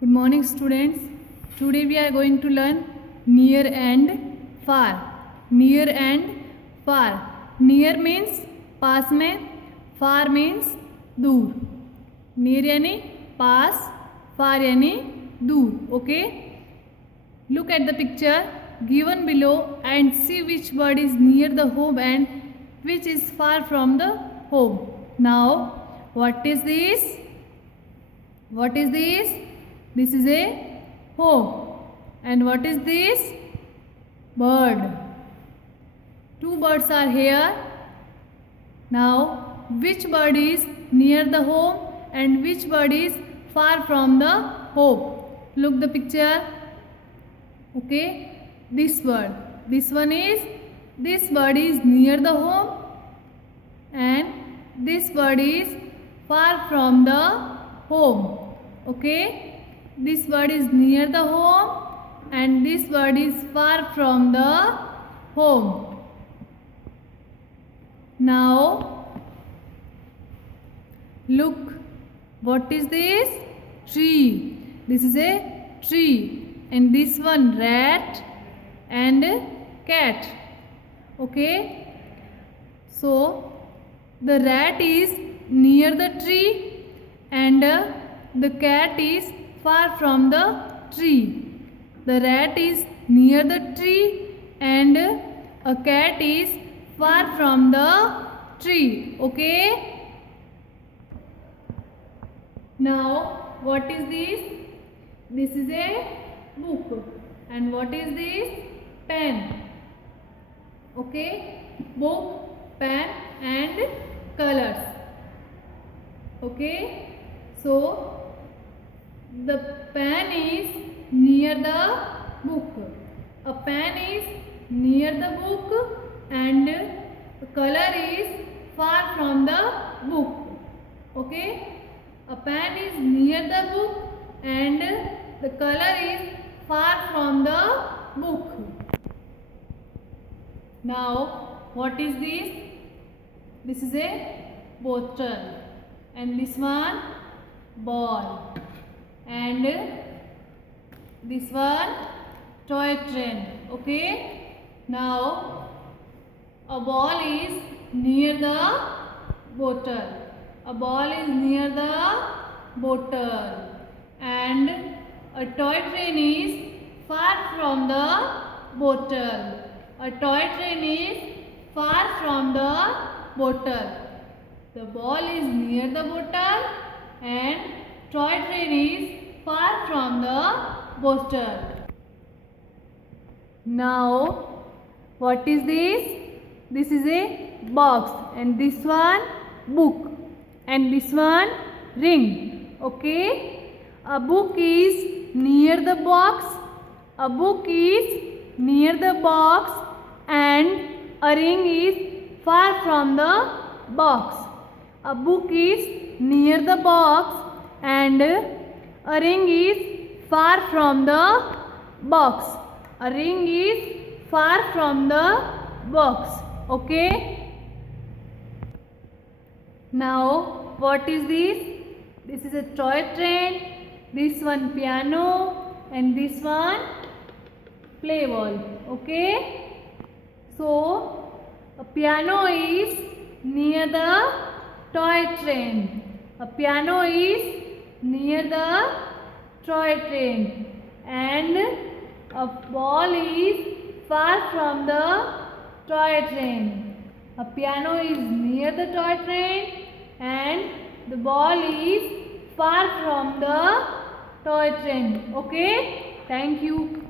Good morning students. Today we are going to learn near and far. Near and far. Near means पास में, far means दूर. Near यानी पास, far यानी दूर. Okay? Look at the picture given below and see which bird is near the home and which is far from the home. Now, what is this? What is this? This is a home. And what is this? Bird. Two birds are here. Now, which bird is near the home and which bird is far from the home? Look the picture. Okay, this bird. This bird is near the home and this bird is far from the home. Okay, this bird is near the home and this bird is far from the home. Now, look, what is this? Tree. This is a tree. And this one rat and cat. Okay, so the rat is near the tree and the cat is far from the tree. The rat is near the tree and a cat is far from the tree. Okay, now what is this? This is a book. And what is this? Pen. Okay, book, pen and colors. Okay, so the pen is near the book. A pen is near the book and the color is far from the book. Okay, a pen is near the book and the color is far from the book. Now, what is this? This is a bottle and this one ball and this one toy train. Okay, now a ball is near the bottle. A ball is near the bottle and a toy train is far from the bottle. A toy train is far from the bottle. The ball is near the bottle and toy train is far from the bottle. Now, what is this? This is a box and this one book and this one ring. Okay, a book is near the box. A book is near the box and a ring is far from the box. A book is near the box and a ring is far from the box. A ring is far from the box. Okay. Now, what is this? This is a toy train. This one piano and this one play ball. Okay. So, a piano is near the toy train. A piano is near the toy train and a ball is far from the toy train. A piano is near the toy train and the ball is far from the toy train. Okay, thank you.